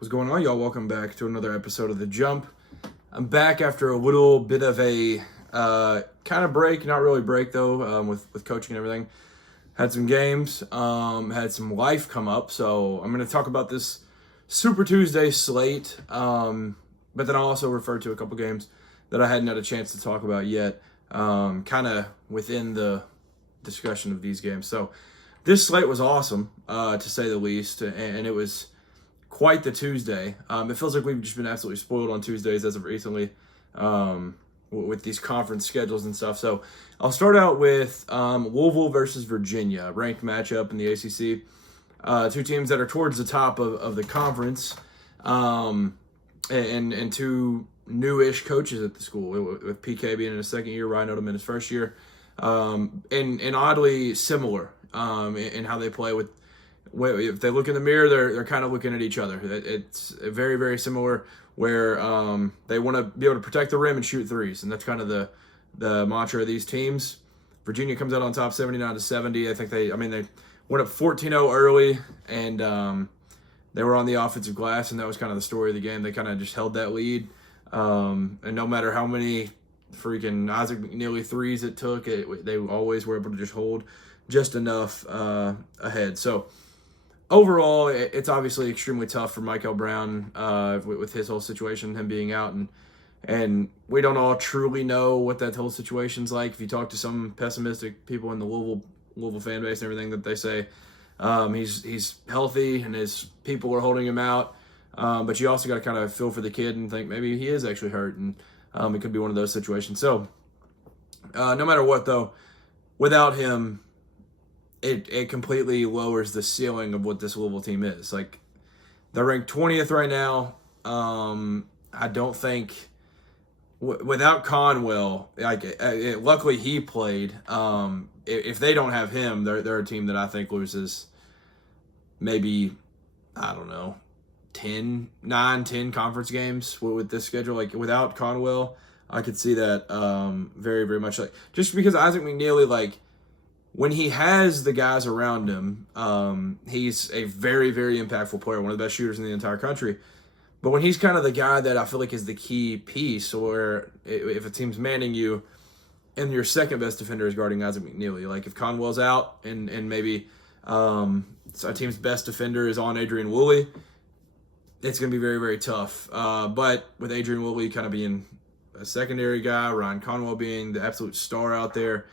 What's going on, y'all? Welcome back to another episode of The Jump. I'm back after a little bit of a kind of break, not really break though, with coaching and everything. Had some games, had some life come up, so I'm going to talk about this Super Tuesday slate, but then I'll also refer to a couple games that I hadn't had a chance to talk about yet, kind of within the discussion of these games. So this slate was awesome, to say the least, and it was quite the Tuesday. It feels like we've just been absolutely spoiled on Tuesdays as of recently, with these conference schedules and stuff. So I'll start out with Louisville versus Virginia, ranked matchup in the ACC. Two teams that are towards the top of the conference, and two newish coaches at the school, with PK being in his second year, Ryan Odom in his first year, and oddly similar in how they play. If they look in the mirror, they're kind of looking at each other. It's very, very similar, where they want to be able to protect the rim and shoot threes, and that's kind of the mantra of these teams. Virginia comes out on top 79-70. I think they went up 14-0 early, and they were on the offensive glass, and that was kind of the story of the game. They kind of just held that lead, and no matter how many freaking Isaac McNeely threes it took, they always were able to just hold just enough ahead. So overall, it's obviously extremely tough for Michael Brown with his whole situation, him being out, and we don't all truly know what that whole situation's like. If you talk to some pessimistic people in the Louisville fan base and everything, that they say he's healthy and his people are holding him out, but you also got to kind of feel for the kid and think maybe he is actually hurt, and it could be one of those situations. So no matter what, though, without him, it completely lowers the ceiling of what this Louisville team is. Like, they're ranked 20th right now. I don't think without Conwell, luckily he played. If they don't have him, they're a team that I think loses maybe, I don't know, 10 conference games with this schedule. Like, without Conwell, I could see that very, very much. Like, just because Isaac McNeely, like, when he has the guys around him, he's a very, very impactful player, one of the best shooters in the entire country. But when he's kind of the guy that I feel like is the key piece, or if a team's manning you, and your second best defender is guarding Isaac McNeely, like if Conwell's out and maybe a team's best defender is on Adrian Woolley, it's going to be very, very tough. But with Adrian Woolley kind of being a secondary guy, Ryan Conwell being the absolute star out there,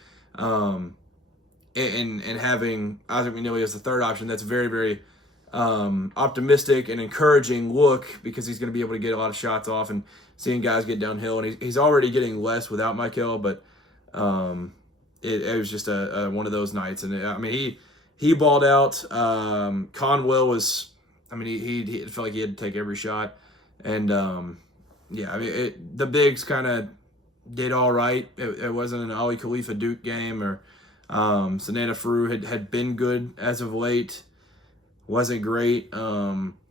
and having Isaac McNeely as the third option, that's very, very optimistic and encouraging look, because he's going to be able to get a lot of shots off and seeing guys get downhill. And he's already getting less without Michael, but it was just one of those nights. And he balled out. Conwell was, he felt like he had to take every shot. And the bigs kind of did all right. It wasn't an Ali Khalifa Duke game, or Sanana Faru had been good as of late. Wasn't great. Overall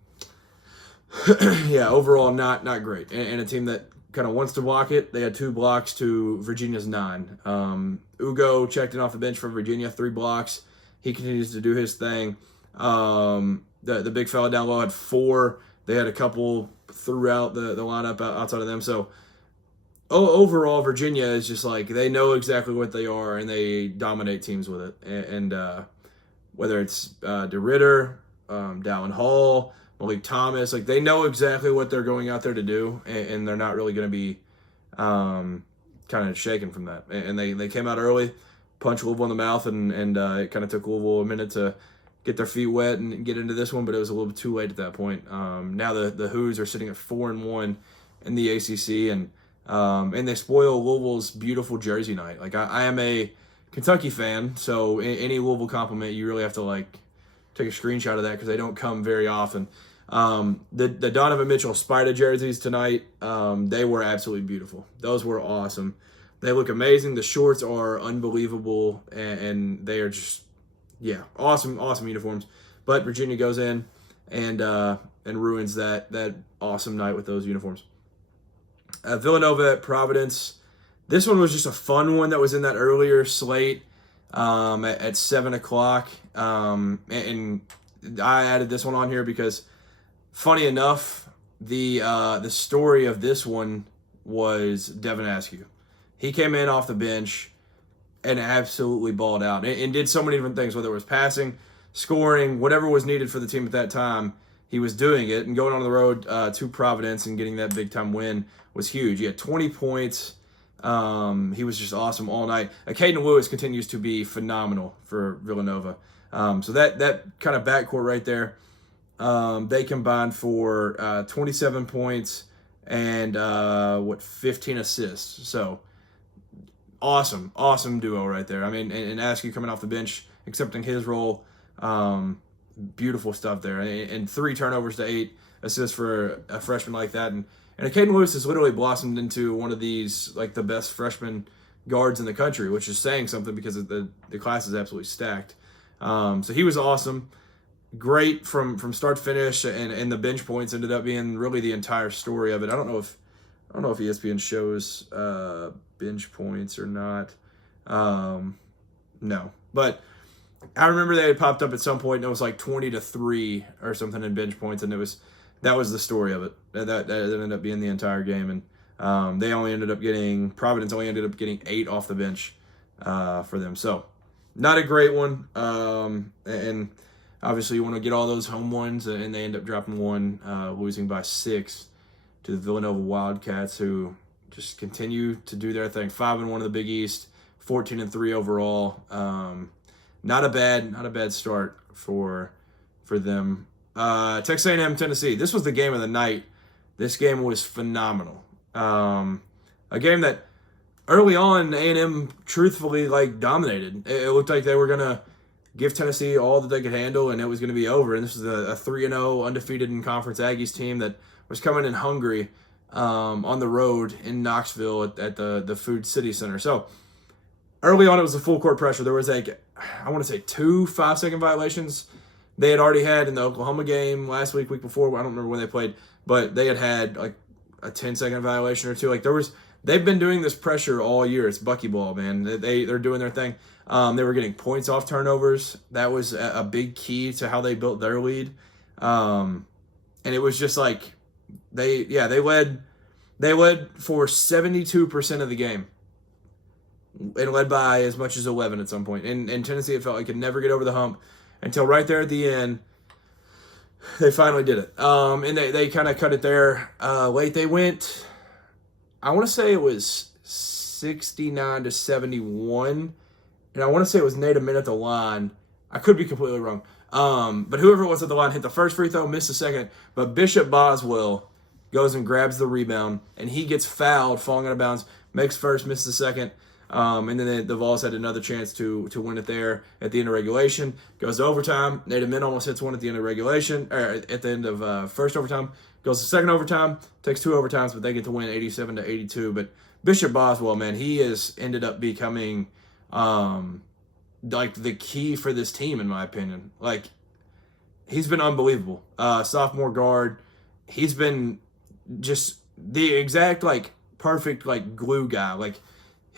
not great. And a team that kind of wants to block it. They had 2 blocks to Virginia's 9. Ugo checked in off the bench for Virginia, 3 blocks. He continues to do his thing. The big fella down low had 4. They had a couple throughout the lineup outside of them. So overall, Virginia is just like, they know exactly what they are, and they dominate teams with it. And whether it's DeRitter, Dallin Hall, Malik Thomas, like, they know exactly what they're going out there to do, and they're not really going to be kind of shaken from that. And they came out early, punched Louisville in the mouth, and it kind of took Louisville a minute to get their feet wet and get into this one, but it was a little bit too late at that point. Now the Hoos are sitting at 4-1 in the ACC, and they spoil Louisville's beautiful Jersey night. Like, I am a Kentucky fan, so any Louisville compliment, you really have to, like, take a screenshot of that, because they don't come very often. The Donovan Mitchell Spida jerseys tonight, they were absolutely beautiful. Those were awesome. They look amazing. The shorts are unbelievable, and they are just, awesome uniforms. But Virginia goes in and ruins that awesome night with those uniforms. Villanova at Providence. This one was just a fun one that was in that earlier slate at 7 o'clock. And I added this one on here because Funny enough, the story of this one was Devin Askew. He came in off the bench and absolutely balled out and did so many different things, whether it was passing, scoring, whatever was needed for the team at that time. He was doing it, and going on the road to Providence and getting that big-time win was huge. He had 20 points. He was just awesome all night. Caden Lewis continues to be phenomenal for Villanova. So that kind of backcourt right there, they combined for 27 points and 15 assists. So awesome duo right there. I mean, and Askew coming off the bench, accepting his role. Beautiful stuff there, and 3 turnovers to 8 assists for a freshman like that, and Caden Lewis has literally blossomed into one of these like the best freshman guards in the country, which is saying something because the class is absolutely stacked. So he was awesome, great from start to finish, and the bench points ended up being really the entire story of it. I don't know if ESPN shows bench points or not. No, but I remember they had popped up at some point, and it was like 20-3 or something in bench points, and that was the story of it. That ended up being the entire game, and Providence only ended up getting 8 off the bench for them. So not a great one, and obviously you want to get all those home ones, and they end up dropping one, losing by 6 to the Villanova Wildcats, who just continue to do their thing. 5-1 in the Big East, 14-3 overall. Not a bad start for them. Texas A&M, Tennessee. This was the game of the night. This game was phenomenal. A game that early on A&M truthfully dominated. It looked like they were gonna give Tennessee all that they could handle, and it was gonna be over. And this was a 3-0 undefeated in conference Aggies team that was coming in hungry on the road in Knoxville at the Food City Center. So early on, it was a full court pressure. There was I want to say 2 5-second violations they had already had in the Oklahoma game last week before. I don't remember when they played, but they had like a 10-second violation or 2. They've been doing this pressure all year. It's buckyball, man. They're doing their thing. They were getting points off turnovers. That was a big key to how they built their lead. And it was just like they led for 72% of the game. And led by as much as 11 at some point. And Tennessee, it felt like could never get over the hump until right there at the end, they finally did it. And they kind of cut it there late. They went, I want to say it was 69-71. And I want to say it was Nate Amin at the line. I could be completely wrong. But whoever was at the line hit the first free throw, missed the second. But Bishop Boswell goes and grabs the rebound, and he gets fouled, falling out of bounds, makes first, misses the second. And then the Vols had another chance to win it there at the end of regulation. Goes to overtime. Nate Amin almost hits one at the end of regulation, or at the end of first overtime. Goes to second overtime. Takes 2 overtimes, but they get to win 87-82. But Bishop Boswell, man, he has ended up becoming the key for this team, in my opinion. He's been unbelievable. Sophomore guard. He's been just the exact perfect glue guy.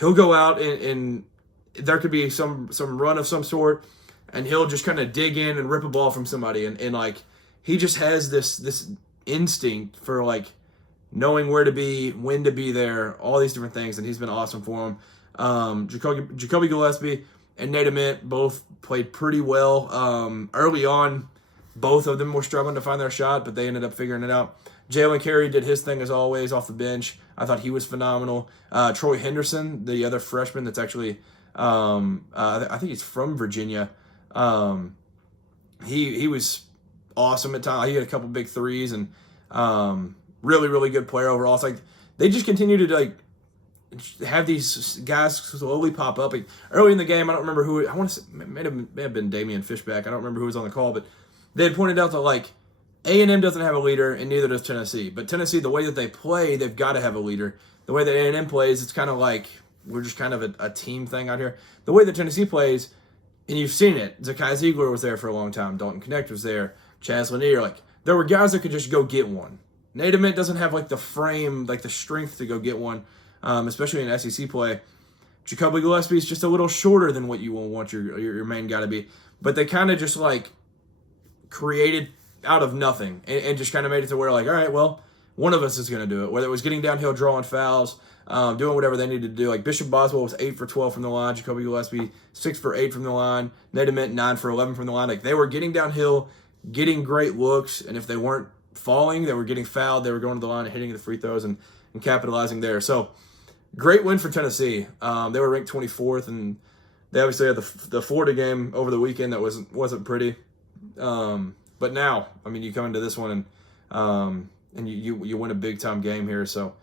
He'll go out and there could be some run of some sort, and he'll just kind of dig in and rip a ball from somebody, and he just has this instinct for knowing where to be, when to be there, all these different things, and he's been awesome for him. Jacoby Gillespie and Nate Amin both played pretty well. Early on, both of them were struggling to find their shot, but they ended up figuring it out. Jalen Carey did his thing as always off the bench. I thought he was phenomenal. Troy Henderson, the other freshman that's actually, I think he's from Virginia. He was awesome at times. He had a couple big threes and really, really good player overall. It's they just continue to have these guys slowly pop up. Early in the game, I don't remember who. I want to say may have been Damian Fishback. I don't remember who was on the call, but they had pointed out that A&M doesn't have a leader, and neither does Tennessee. But Tennessee, the way that they play, they've got to have a leader. The way that A&M plays, it's kind of we're just kind of a team thing out here. The way that Tennessee plays, and you've seen it, Zakai Ziegler was there for a long time. Dalton Connect was there. Chaz Lanier. There were guys that could just go get one. Nate Amin doesn't have the frame, the strength to go get one, especially in SEC play. Jacoby Gillespie is just a little shorter than what you will want your main guy to be. But they kind of just created out of nothing and just kind of made it to where, like, all right, well, one of us is going to do it. Whether it was getting downhill, drawing fouls, doing whatever they needed to do. Like Bishop Boswell was 8 for 12 from the line. Jacoby Gillespie 6 for 8 from the line. Nate Ament 9 for 11 from the line. Like they were getting downhill, getting great looks, and if they weren't falling, they were getting fouled. They were going to the line and hitting the free throws and capitalizing there. So great win for Tennessee. They were ranked 24th, and they obviously had the Florida game over the weekend that wasn't pretty. But now, I mean, you come into this one and you win a big time game here. So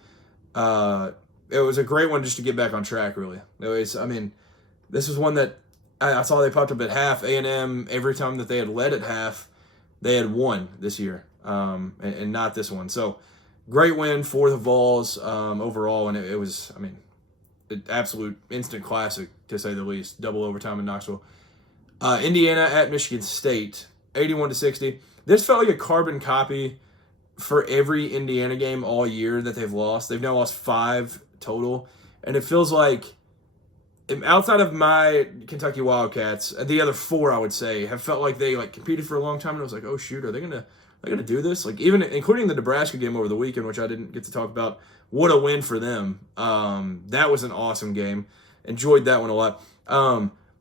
it was a great one just to get back on track. Really, it was. I mean, this was one that I saw they popped up at half. A&M, every time that they had led at half, they had won this year, and not this one. So great win for the Vols overall, and it was. I mean, an absolute instant classic to say the least. Double overtime in Knoxville. Indiana at Michigan State, 81-60. This felt like a carbon copy for every Indiana game all year that they've lost. They've now lost 5 total, and it feels like outside of my Kentucky Wildcats, the other 4 I would say have felt like they like competed for a long time, and I was like, oh shoot, are they gonna do this? Like even including the Nebraska game over the weekend, which I didn't get to talk about. What a win for them. That was an awesome game. Enjoyed that one a lot.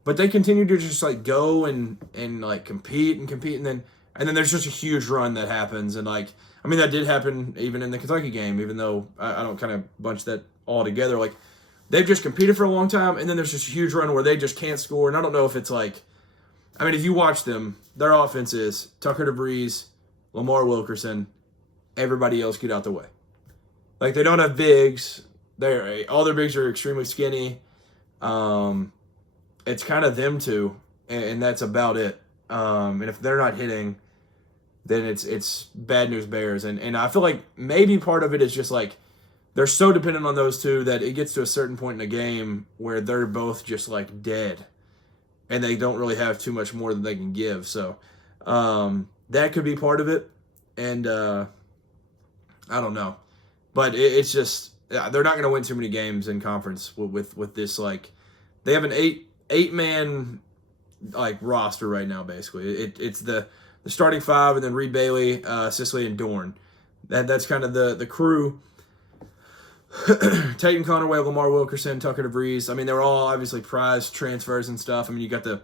But they continued to just like go and like compete, and then there's just a huge run that happens, and like I mean that did happen even in the Kentucky game, even though I don't kind of bunch that all together. Like they've just competed for a long time, and then there's just a huge run where they just can't score, and I don't know if it's like, I mean if you watch them, their offense is Tucker DeVries, Lamar Wilkerson, everybody else get out the way. Like they don't have bigs. All their bigs are extremely skinny. It's kind of them two, and that's about it. And if they're not hitting, then it's bad news bears. And I feel like maybe part of it is just like they're so dependent on those two that it gets to a certain point in the game where they're both just like dead, and they don't really have too much more than they can give. So that could be part of it, and I don't know, but it's just they're not going to win too many games in conference with this. Like they have an eight-man like roster right now. Basically, it's the starting 5, and then Reed Bailey, Sicily, and Dorn. That's kind of the crew. Tatum Conaway, Lamar Wilkerson, Tucker DeVries. I mean, they were all obviously prized transfers and stuff. I mean, you got the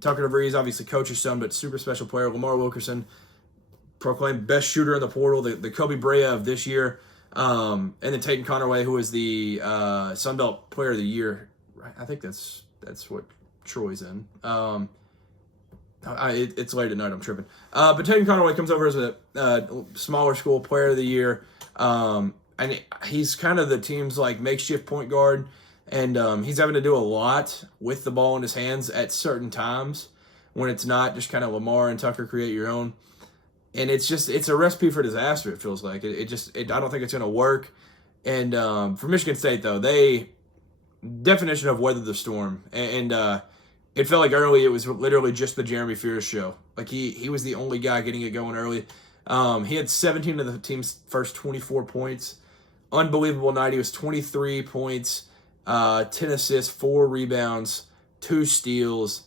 Tucker DeVries, obviously coach's son, but super special player. Lamar Wilkerson, proclaimed best shooter in the portal, the Kobe Brea of this year. And then Tatum Conaway, who is the Sun Belt Player of the Year. I think that's what Troy's in. It's late at night, I'm tripping. But Tatum Conaway comes over as a smaller school Player of the Year. And he's kind of the team's like makeshift point guard, and he's having to do a lot with the ball in his hands at certain times when it's not just kind of Lamar and Tucker create your own. And it's a recipe for disaster, it feels like. I don't think it's going to work. And for Michigan State, though, they definition of weather the storm. And it felt like early it was literally just the Jeremy Fears show. Like he was the only guy getting it going early. He had 17 of the team's first 24 points. Unbelievable night. He was 23 points, 10 assists, 4 rebounds, 2 steals.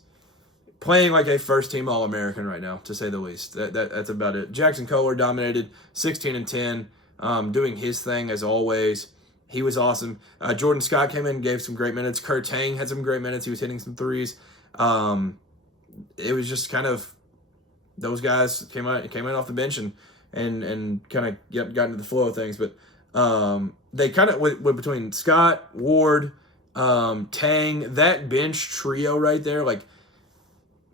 Playing like a first-team All-American right now, to say the least. That's about it. Jackson Kohler dominated, 16 and 10, doing his thing as always. He was awesome. Jordan Scott came in and gave some great minutes. Kurt Tang had some great minutes. He was hitting some threes. It was just kind of those guys came in off the bench and kind of got into the flow of things. But they kind of went between Scott, Ward, Tang, that bench trio right there, like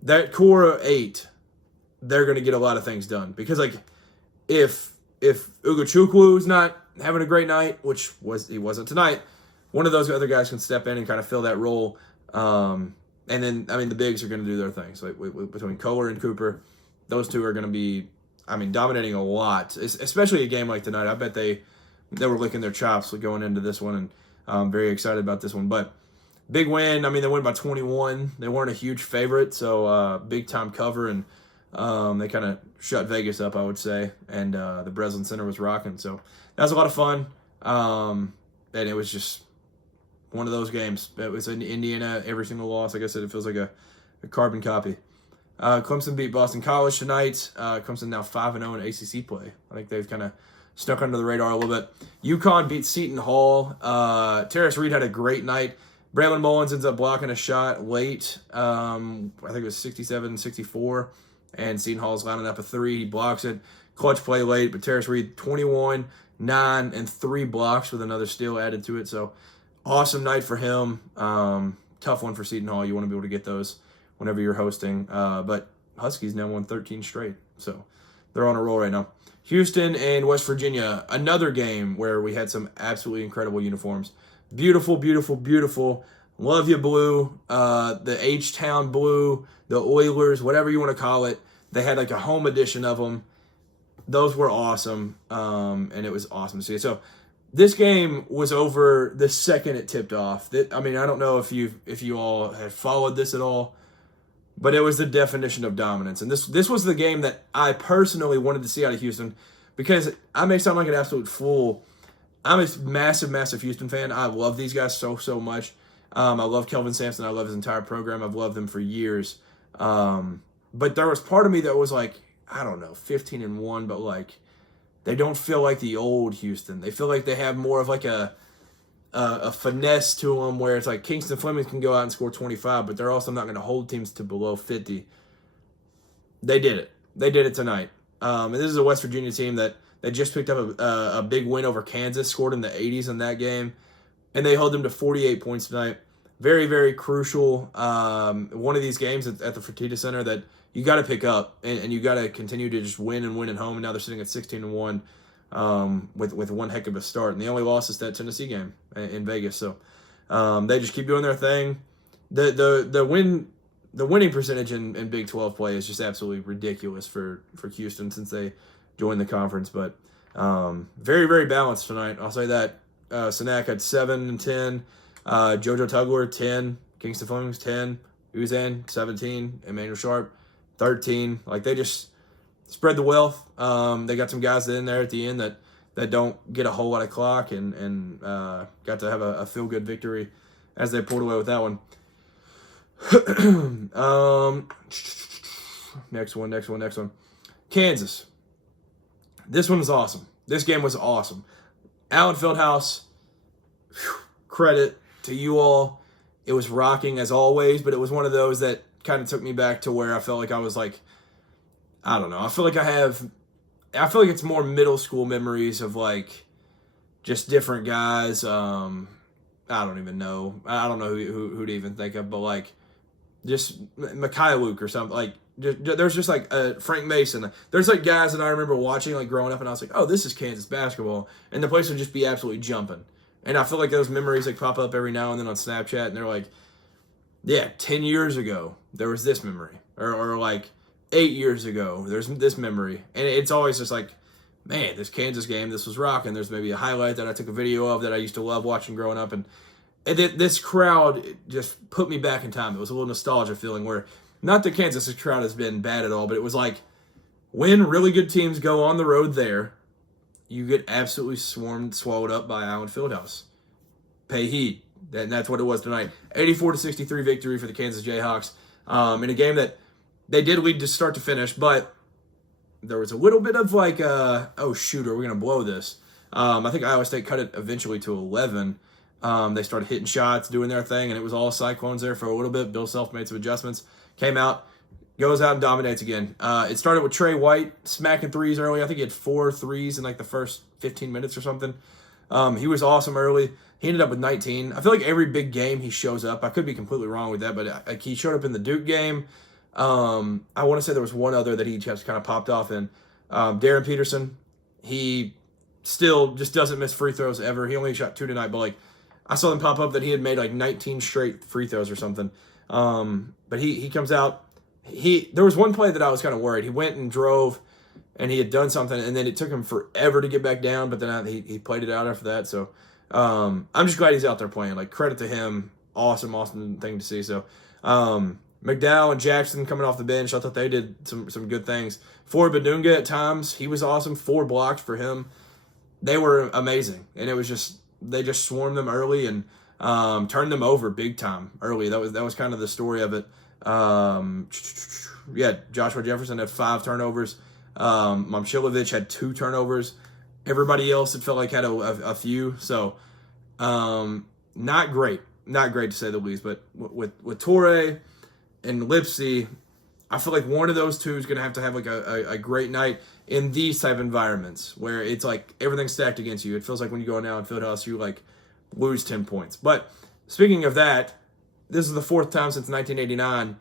that core of 8, they're going to get a lot of things done. Because like if Ugochukwu not having a great night, which he wasn't tonight, one of those other guys can step in and kind of fill that role. And then, I mean, the bigs are going to do their things. Like between Kohler and Cooper, those two are going to be, I mean, dominating a lot, especially a game like tonight. I bet they were licking their chops going into this one, and I'm very excited about this one. But big win. I mean, they won by 21. They weren't a huge favorite, so big-time cover, and they kind of shut Vegas up, I would say, and the Breslin Center was rocking. So that was a lot of fun, and it was just one of those games. It was in Indiana, every single loss. Like I said, it feels like a carbon copy. Clemson beat Boston College tonight. Clemson now 5-0 in ACC play. I think they've kind of snuck under the radar a little bit. UConn beat Seton Hall. Terrace Reed had a great night. Braylon Mullins ends up blocking a shot late. I think it was 67-64. And Seton Hall's lining up a three. He blocks it. Clutch play late, but Terrace Reed 21, 9, and 3 blocks with another steal added to it. So awesome night for him. Tough one for Seton Hall. You want to be able to get those whenever you're hosting. But Huskies now won 13 straight. So they're on a roll right now. Houston and West Virginia, another game where we had some absolutely incredible uniforms. Beautiful, beautiful, beautiful. Love you blue. The H-Town blue, the Oilers, whatever you want to call it. They had like a home edition of them. Those were awesome, and it was awesome to see. So this game was over the second it tipped off. I mean, I don't know if you all had followed this at all, but it was the definition of dominance. And this was the game that I personally wanted to see out of Houston, because I may sound like an absolute fool. I'm a massive, massive Houston fan. I love these guys so, so much. I love Kelvin Sampson. I love his entire program. I've loved them for years. But there was part of me that was like, I don't know, 15-1, but like they don't feel like the old Houston. They feel like they have more of like a finesse to them, where it's like Kingston Fleming can go out and score 25, but they're also not going to hold teams to below 50. They did it. They did it tonight. And this is a West Virginia team that they just picked up a big win over Kansas, scored in the 80s in that game, and they held them to 48 points tonight. Very, very crucial. One of these games at the Fertitta Center that you got to pick up, and you got to continue to just win and win at home. And now they're sitting at 16-1 with one heck of a start. And the only loss is that Tennessee game in Vegas. So they just keep doing their thing. The winning percentage in Big 12 play is just absolutely ridiculous for Houston since they joined the conference. But very, very balanced tonight. I'll say that. Sanak had 7 and 10. JoJo Tugler 10. Kingston Fleming's 10. Uzan 17. Emmanuel Sharp 13. Like, they just spread the wealth. They got some guys in there at the end that don't get a whole lot of clock, and got to have a feel-good victory as they pulled away with that one. Next one. Kansas. This one was awesome. This game was awesome. Allen Fieldhouse, credit to you all. It was rocking as always, but it was one of those that kind of took me back to where I felt like I was like, I don't know. I feel like it's more middle school memories of like just different guys. I don't even know. I don't know who to even think of, but like just Mekhi Luke or something. Like there's just like Frank Mason. There's like guys that I remember watching like growing up, and I was like, oh, this is Kansas basketball, and the place would just be absolutely jumping. And I feel like those memories like pop up every now and then on Snapchat, and they're like, yeah, 10 years ago there was this memory, or like 8 years ago there's this memory, and it's always just like, man, this Kansas game, this was rocking. There's maybe a highlight that I took a video of that I used to love watching growing up, and this crowd just put me back in time. It was a little nostalgia feeling where, not that Kansas' crowd has been bad at all, but it was like when really good teams go on the road there, you get absolutely swallowed up by Allen Fieldhouse. Pay heed. And that's what it was tonight. 84-63 victory for the Kansas Jayhawks in a game that they did lead to start to finish, but there was a little bit of like, oh, shoot, are we going to blow this? I think Iowa State cut it eventually to 11. They started hitting shots, doing their thing, and it was all Cyclones there for a little bit. Bill Self made some adjustments, came out, goes out and dominates again. It started with Trey White smacking threes early. I think he had 4 threes in like the first 15 minutes or something. He was awesome early. He ended up with 19. I feel like every big game he shows up. I could be completely wrong with that, but like he showed up in the Duke game. I want to say there was one other that he just kind of popped off in. Darren Peterson, he still just doesn't miss free throws ever. He only shot 2 tonight, but like I saw them pop up that he had made like 19 straight free throws or something. But he comes out. There was one play that I was kind of worried. He went and drove, and he had done something, and then it took him forever to get back down, but then he played it out after that. So I'm just glad he's out there playing. Like, credit to him. Awesome thing to see. So McDowell and Jackson coming off the bench, I thought they did some good things. Ford Badunga at times, he was awesome. 4 blocks for him. They were amazing, and it was just they just swarmed them early and turned them over big time early. That was kind of the story of it. Joshua Jefferson had 5 turnovers. Momcilovic had 2 turnovers. Everybody else, it felt like, had a few. So, not great. Not great to say the least. But with Torrey and Lipsy, I feel like one of those two is going to have like a great night in these type of environments where it's like everything's stacked against you. It feels like when you go now in Fieldhouse, you like lose 10 points. But speaking of that, this is the 4th time since 1989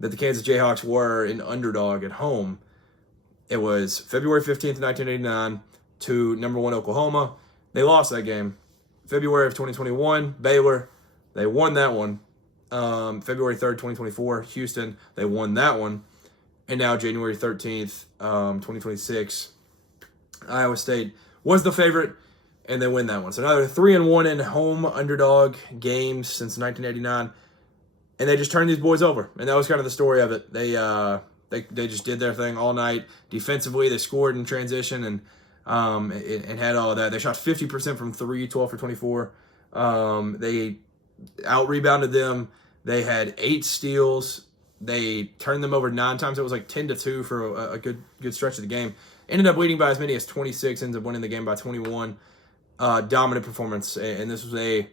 that the Kansas Jayhawks were an underdog at home. It was February 15th, 1989 to number 1 Oklahoma. They lost that game. February of 2021, Baylor, they won that one. February 3rd, 2024, Houston, they won that one. And now January 13th, 2026, Iowa State was the favorite, and they win that one. So now they're 3-1 in home underdog games since 1989, and they just turned these boys over. And that was kind of the story of it. They just did their thing all night. Defensively, they scored in transition and had all of that. They shot 50% from 3, 12 for 24. They out-rebounded them. They had 8 steals. They turned them over 9 times. It was like 10-2 for a good stretch of the game. Ended up leading by as many as 26. Ended up winning the game by 21. Dominant performance. And this was a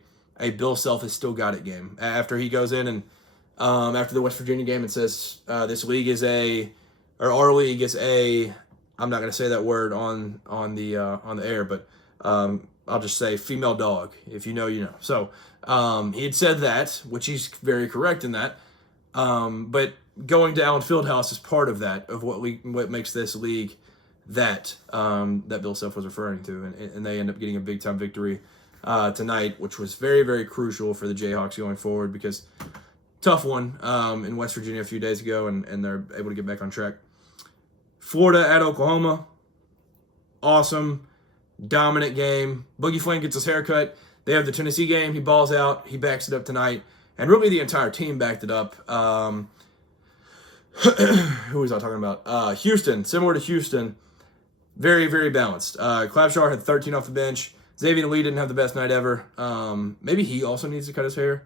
Bill Self has still got it game. After he goes in and after the West Virginia game and says this league is our league is I'm not going to say that word on the air, but I'll just say female dog. If you know, you know. So he had said that, which he's very correct in that. But going to Allen Fieldhouse is part of that, of what makes this league that Bill Self was referring to, and they end up getting a big time victory tonight, which was very, very crucial for the Jayhawks going forward because tough one in West Virginia a few days ago, and they're able to get back on track. Florida at Oklahoma, awesome, dominant game. Boogie Flang gets his haircut. They have the Tennessee game. He balls out. He backs it up tonight. And really the entire team backed it up. Who was I talking about? Houston, similar to Houston. Very, very balanced. Clapshar had 13 off the bench. Xavier Lee didn't have the best night ever. Maybe he also needs to cut his hair.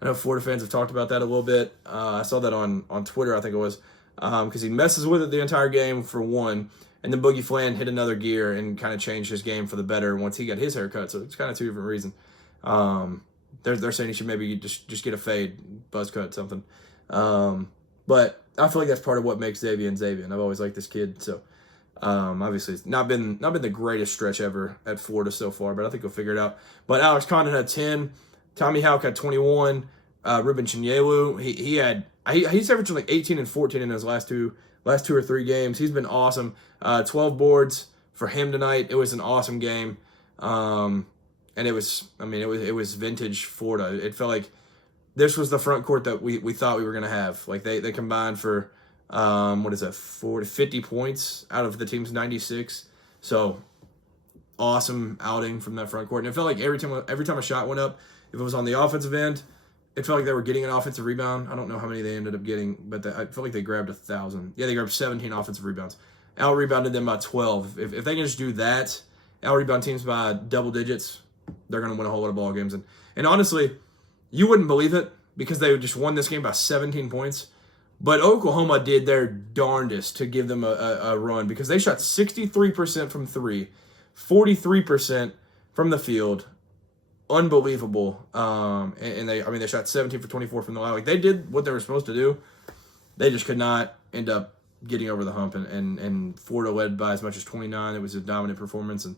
I know Florida fans have talked about that a little bit. I saw that on Twitter, I think it was. Because he messes with it the entire game, for one. And then Boogie Flan hit another gear and kind of changed his game for the better once he got his haircut. So it's kind of 2 different reasons. They're saying he should maybe just get a fade, buzz cut, something. But I feel like that's part of what makes Xavier. I've always liked this kid. So obviously it's not been the greatest stretch ever at Florida so far, but I think he'll figure it out. But Alex Condon had 10. Tommy Houck had 21. Ruben Chinyelu, he's averaging like 18 and 14 in his last two or 3 games. He's been awesome. 12 boards for him tonight. It was an awesome game. And it was vintage Florida. It felt like this was the front court that we thought we were going to have. Like they combined for 50 points out of the team's 96. So awesome outing from that front court. And it felt like every time a shot went up, if it was on the offensive end, it felt like they were getting an offensive rebound. I don't know how many they ended up getting, but I felt like they grabbed 1,000. Yeah, they grabbed 17 offensive rebounds. Out-rebounded them by 12. If they can just do that, out-rebound teams by double digits, they're going to win a whole lot of ball games. And honestly, you wouldn't believe it because they just won this game by 17 points. But Oklahoma did their darndest to give them a run because they shot 63% from 3, 43% from the field. Unbelievable. And they shot 17 for 24 from the line. Like, they did what they were supposed to do. They just could not end up getting over the hump. And Florida led by as much as 29. It was a dominant performance and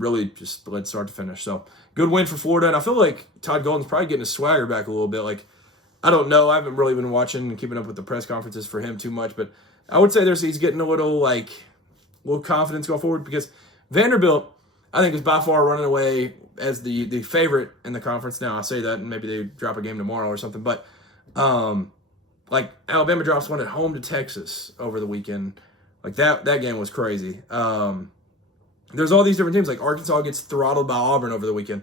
really just led start to finish. So good win for Florida. And I feel like Todd Golden's probably getting his swagger back a little bit. Like, I don't know. I haven't really been watching and keeping up with the press conferences for him too much. But I would say he's getting a little confidence going forward because Vanderbilt, I think, is by far running away as the favorite in the conference. Now, I say that, and maybe they drop a game tomorrow or something. But, Alabama drops one at home to Texas over the weekend. Like, that game was crazy. There's all these different teams. Like, Arkansas gets throttled by Auburn over the weekend.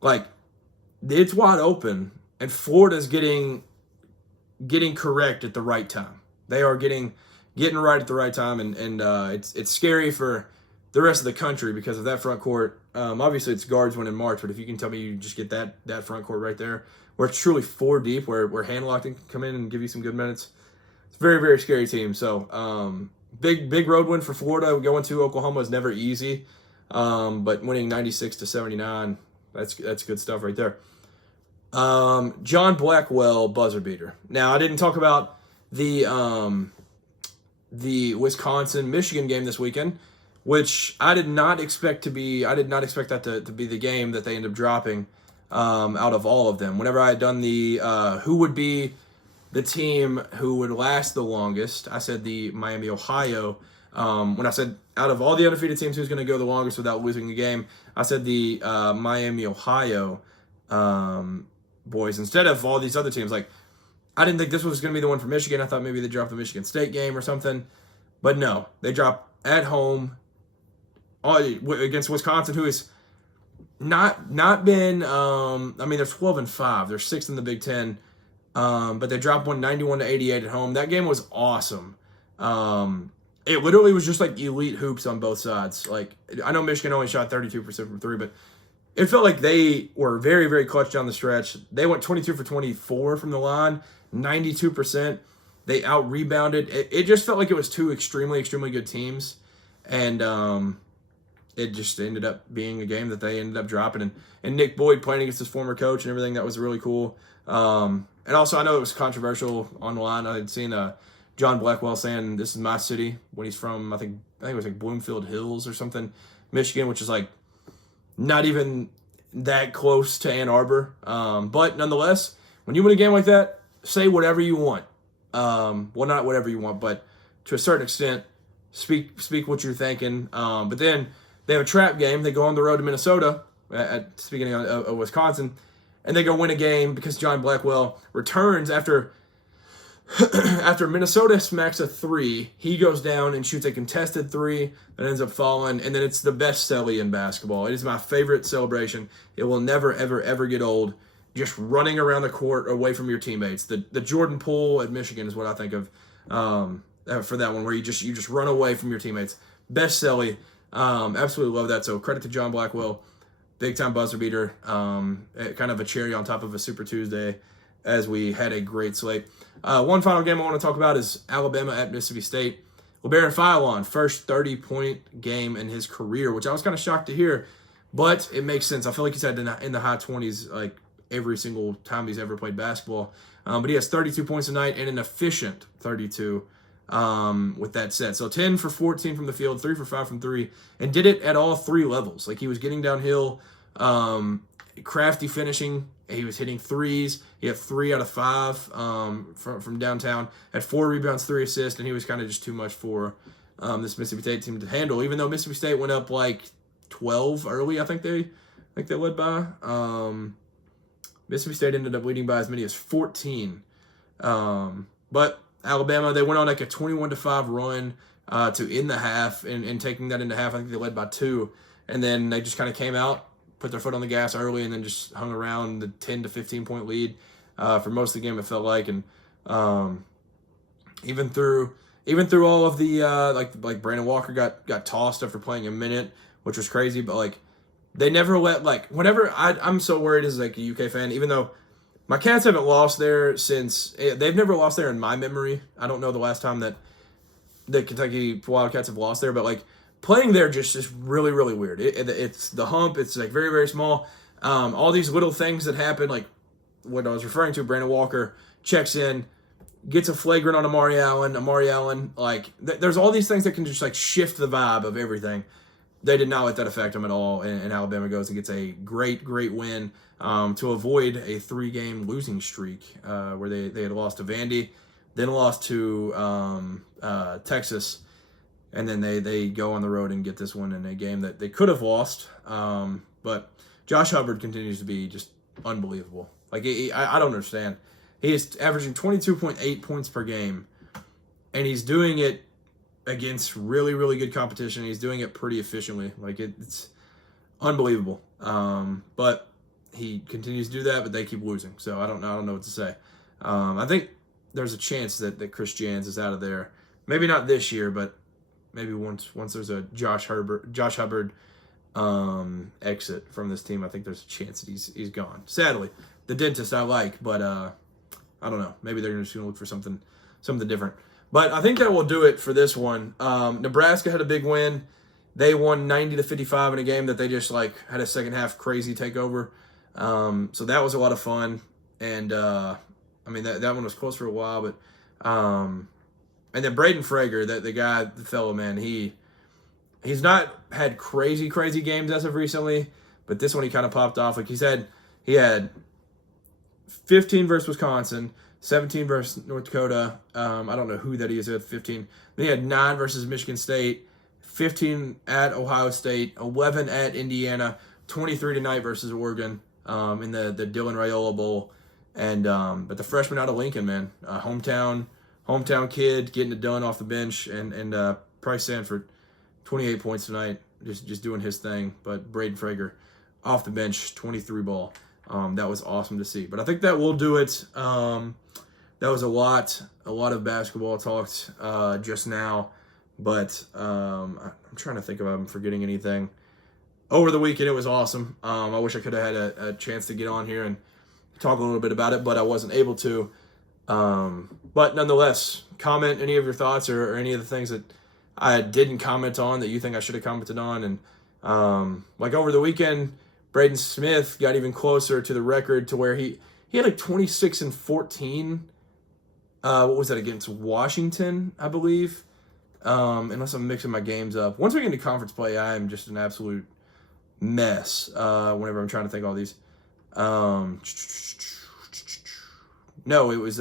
Like, it's wide open, and Florida's getting correct at the right time. They are getting right at the right time, and it's scary for the rest of the country because of that front court. Obviously, it's guards when in March, but if you can tell me you just get that front court right there where it's truly 4 deep, where Handlockton can come in and give you some good minutes. It's a very, very scary team. So big road win for Florida. Going to Oklahoma is never easy, but winning 96-79, that's good stuff right there. John Blackwell buzzer beater. Now, I didn't talk about the Wisconsin-Michigan game this weekend, which I did not expect that to be the game that they ended up dropping out of all of them. Whenever I had done the who would be the team who would last the longest, I said the Miami, Ohio. When I said out of all the undefeated teams who's going to go the longest without losing a game, I said the Miami, Ohio boys instead of all these other teams. Like, I didn't think this was going to be the one for Michigan. I thought maybe they dropped the Michigan State game or something. But no, they dropped at home against Wisconsin, who is not been, they're 12-5. They're 6th in the Big Ten. But they dropped one 91-88 at home. That game was awesome. It literally was just like elite hoops on both sides. Like, I know Michigan only shot 32% from 3, but it felt like they were very, very clutch down the stretch. They went 22 for 24 from the line, 92%. They out-rebounded. It just felt like it was 2 extremely, extremely good teams. And it just ended up being a game that they ended up dropping. And Nick Boyd playing against his former coach and everything, that was really cool. And also, I know it was controversial online. I had seen John Blackwell saying, "This is my city," when he's from, I think it was like Bloomfield Hills or something, Michigan, which is like not even that close to Ann Arbor. But nonetheless, when you win a game like that, say whatever you want. Well, not whatever you want, but to a certain extent, speak what you're thinking. But then they have a trap game. They go on the road to Minnesota, speaking of Wisconsin, and they go win a game because John Blackwell returns after Minnesota smacks a 3. He goes down and shoots a contested 3 that ends up falling, and then it's the best celly in basketball. It is my favorite celebration. It will never, ever, ever get old. Just running around the court away from your teammates. The Jordan Poole at Michigan is what I think of for that one, where you just run away from your teammates. Best celly. Absolutely love that. So credit to John Blackwell. Big time buzzer beater. Kind of a cherry on top of a Super Tuesday, as we had a great slate. One final game I want to talk about is Alabama at Mississippi State. LeBaron Philon, first 30-point game in his career, which I was kind of shocked to hear, but it makes sense. I feel like he's had in the high 20s like every single time he's ever played basketball. But he has 32 points a night and an efficient 32 with that set. So 10 for 14 from the field, 3 for 5 from 3, and did it at all 3 levels. Like, he was getting downhill, crafty finishing. He was hitting threes. He had 3 out of 5 from downtown. Had 4 rebounds, 3 assists, and he was kind of just too much for this Mississippi State team to handle. Even though Mississippi State went up like 12 early, I think they led by. Mississippi State ended up leading by as many as 14. But Alabama, they went on like a 21-5 run to end the half, and taking that into half, I think they led by 2. And then they just kind of came out, put their foot on the gas early, and then just hung around the 10 to 15 point lead for most of the game, it felt like. And even through all of the like Brandon Walker got tossed after playing a minute, which was crazy. But like, they never let, like, whenever I'm so worried as like a UK fan, even though my Cats haven't lost there since, they've never lost there in my memory. I don't know the last time that the Kentucky Wildcats have lost there, but like, playing there just is really, really weird. It's the hump. It's like very, very small. All these little things that happen, like what I was referring to, Brandon Walker checks in, gets a flagrant on Amari Allen. Like, there's all these things that can just like shift the vibe of everything. They did not let that affect them at all, and Alabama goes and gets a great, great win to avoid a 3-game losing streak where they had lost to Vandy, then lost to Texas, and then they go on the road and get this one in a game that they could have lost. But Josh Hubbard continues to be just unbelievable. Like, I don't understand. He is averaging 22.8 points per game, and he's doing it against really, really good competition. He's doing it pretty efficiently. Like, it's unbelievable. But he continues to do that, but they keep losing. So I don't know what to say. I think there's a chance that Chris Jans is out of there. Maybe not this year, but maybe once there's a Josh Hubbard exit from this team, I think there's a chance that he's gone. Sadly. the dentist I like, but I don't know. Maybe they're just going to look for something different. But I think that will do it for this one. Nebraska had a big win. They won 90-55 in a game that they just had a second half crazy takeover. So that was a lot of fun. And that one was close for a while, but and then Braden Frager, the fellow, man, he's not had crazy games as of recently, but this one he kind of popped off. Like he had 15 versus Wisconsin, 17 versus North Dakota. I don't know who that is at 15. Then he had 9 versus Michigan State, 15 at Ohio State, 11 at Indiana, 23 tonight versus Oregon in the Dylan Raiola Bowl. And but the freshman out of Lincoln, man, hometown kid getting it done off the bench, and Price Sanford, 28 points tonight, just doing his thing. But Braden Frager off the bench, 23 ball. That was awesome to see. But I think that will do it. That was a lot of basketball talked just now. But I'm trying to think if I'm forgetting anything. Over the weekend, it was awesome. I wish I could have had a chance to get on here and talk a little bit about it, but I wasn't able to. But nonetheless, comment any of your thoughts or any of the things that I didn't comment on that you think I should have commented on. And over the weekend, Braden Smith got even closer to the record to where he had 26 and 14. What was that, against Washington, I believe? Unless I'm mixing my games up. Once we get into conference play, I am just an absolute mess whenever I'm trying to think all these. No, it was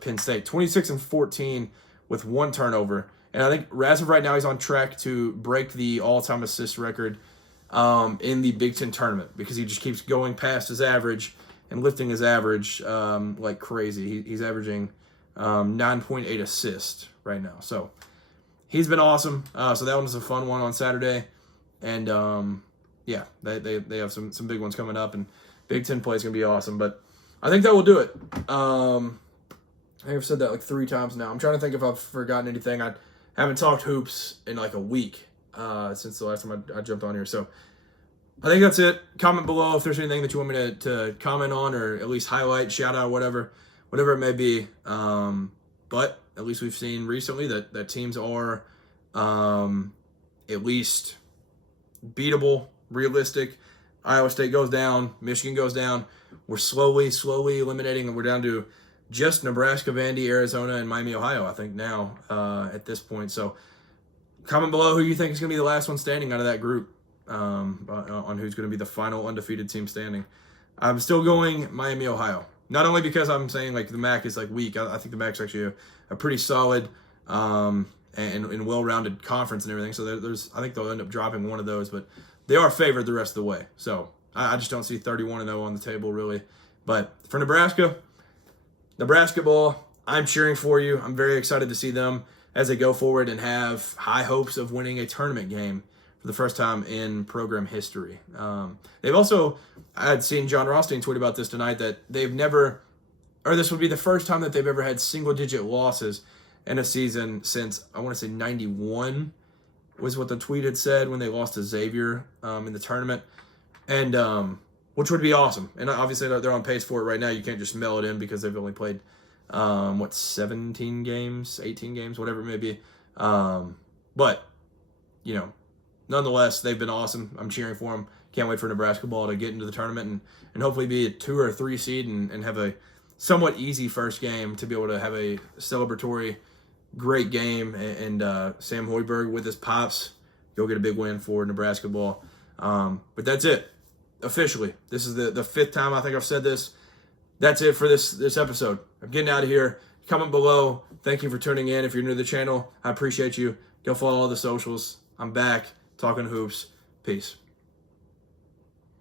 Penn State. 26 and 14 with 1 turnover. And I think as of right now, he's on track to break the all-time assist record in the Big Ten tournament, because he just keeps going past his average and lifting his average like crazy. He's averaging 9.8 assists right now. So he's been awesome. So that one was a fun one on Saturday. And they have some big ones coming up, and Big Ten play is going to be awesome. But I think that will do it. I think I've said that 3 times now. I'm trying to think if I've forgotten anything. I haven't talked hoops in a week since the last time I jumped on here. So I think that's it. Comment below if there's anything that you want me to comment on, or at least highlight, shout out, whatever it may be. But at least we've seen recently that teams are at least beatable, realistic. Iowa State goes down, Michigan goes down. We're slowly eliminating, and we're down to just Nebraska, Vandy, Arizona, and Miami, Ohio, I think now at this point. So comment below who you think is going to be the last one standing out of that group on who's going to be the final undefeated team standing. I'm still going Miami, Ohio. Not only because I'm saying the MAC is weak. I think the MAC's actually a pretty solid and well-rounded conference and everything. So I think they'll end up dropping one of those, but they are favored the rest of the way. So I just don't see 31-0 on the table, really. But for Nebrasketball, I'm cheering for you. I'm very excited to see them as they go forward and have high hopes of winning a tournament game for the first time in program history. They've also, I had seen John Rothstein tweet about this tonight, that this would be the first time that they've ever had single-digit losses in a season since, I want to say 91 was what the tweet had said, when they lost to Xavier in the tournament. And which would be awesome. And obviously they're on pace for it right now. You can't just mail it in because they've only played, 17 games, 18 games, whatever it may be. But, nonetheless, they've been awesome. I'm cheering for them. Can't wait for Nebrasketball to get into the tournament and hopefully be a 2 or 3 seed and have a somewhat easy first game to be able to have a celebratory, great game. And Sam Hoiberg with his pops, you'll get a big win for Nebrasketball. But that's it. Officially, this is the 5th time I think I've said this. That's it for this episode. I'm getting out of here. Comment below. Thank you for tuning in. If you're new to the channel, I appreciate you. Go follow all the socials. I'm back talking hoops. Peace.